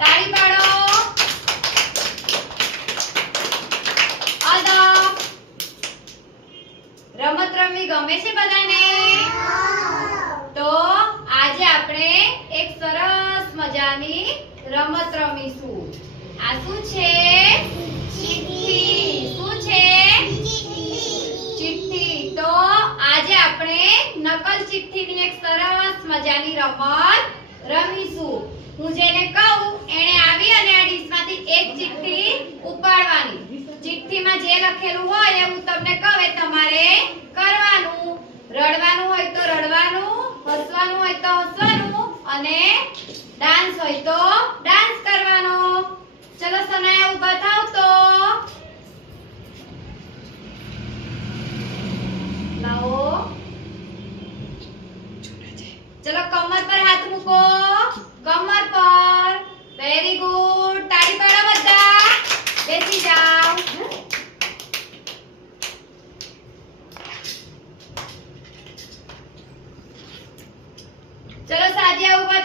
તાળી પાડો. રમત રમવી ગમે છે બધાને? તો આજે આપણે એક સરસ મજાની રમત રમીશું. આ શું છે? ચિઠ્ઠી. શું છે? ચિઠ્ઠી. તો આજે આપણે નકલ ચિઠ્ઠીની એક સરસ મજાની રમત રમીશું. હું જેને કહું એને આવી અને આ ડીશમાંથી એક ચિઠ્ઠી ઉપાડવાની. ચિઠ્ઠીમાં જે લખેલું હોય એવું તમને કહે તમારે કરવાનું. રડવાનું હોય તો રડવાનું, હસવાનું હોય તો હસવાનું અને ડાન્સ હોય તો ડાન્સ કરવાનો. ચલો સનાયા ઊભા થાવ તો. લાવો. ચલો કમર પર હાથ મૂકો. કમર પર. Very good. તાળી પાડો બધા. બેસી જાઓ. ચલો સાદિયા ઊભા